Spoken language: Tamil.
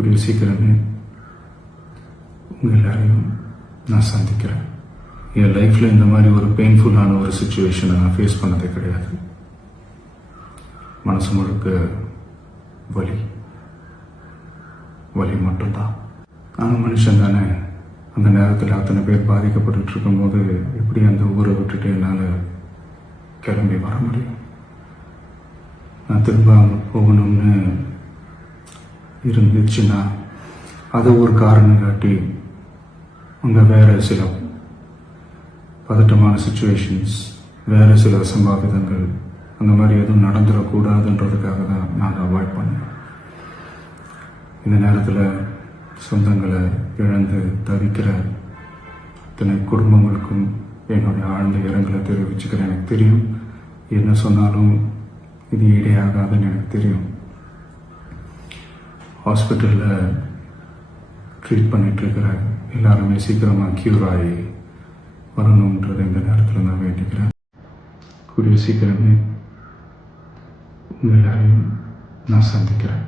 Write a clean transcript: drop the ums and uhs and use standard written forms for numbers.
கூடிய சீக்கிரமே உங்கள் எல்லாரையும் நான் சந்திக்கிறேன். என் லைஃப்பில் இந்த மாதிரி ஒரு பெயின்ஃபுல்லான ஒரு சுச்சுவேஷனை நான் ஃபேஸ் பண்ணதே கிடையாது. மனசு முழுக்க வலி வலி மட்டும்தான். நானும் மனுஷன் தானே. அந்த நேரத்தில் அத்தனை பேர் பாதிக்கப்பட்டு இருக்கும்போது எப்படி அந்த ஊரை விட்டுட்டு என்னால் கிளம்பி வர முடியும்? நான் திரும்ப அங்கே போகணும்னு இருந்துச்சுன்னா அதை ஒரு காரணம் காட்டி அங்கே வேறு சில பதட்டமான சுச்சுவேஷன்ஸ், வேறு சில சம்பாவிதங்கள் அந்த மாதிரி எதுவும் நடந்துடக்கூடாதுன்றதுக்காக தான் நான் அவாய்ட் பண்ணேன். இந்த நேரத்தில் சொந்தங்களை இழந்து தவிக்கிற அத்தனை குடும்பங்களுக்கும் என்னுடைய ஆழ்ந்த இரங்கலை தெரிவிச்சுக்கிறேன். எனக்கு தெரியும், என்ன சொன்னாலும் இது ஈடையாகாதுன்னு எனக்கு தெரியும். ஹாஸ்பிட்டலில் ட்ரீட் பண்ணிகிட்ருக்கிற எல்லாருமே சீக்கிரமாக க்யூர் ஆகி வரணுன்றதை இந்த நேரத்தில் நான் வேண்டிக்கிறேன். கூடிய சீக்கிரமே உங்கள் எல்லாரையும் நான் சந்திக்கிறேன்.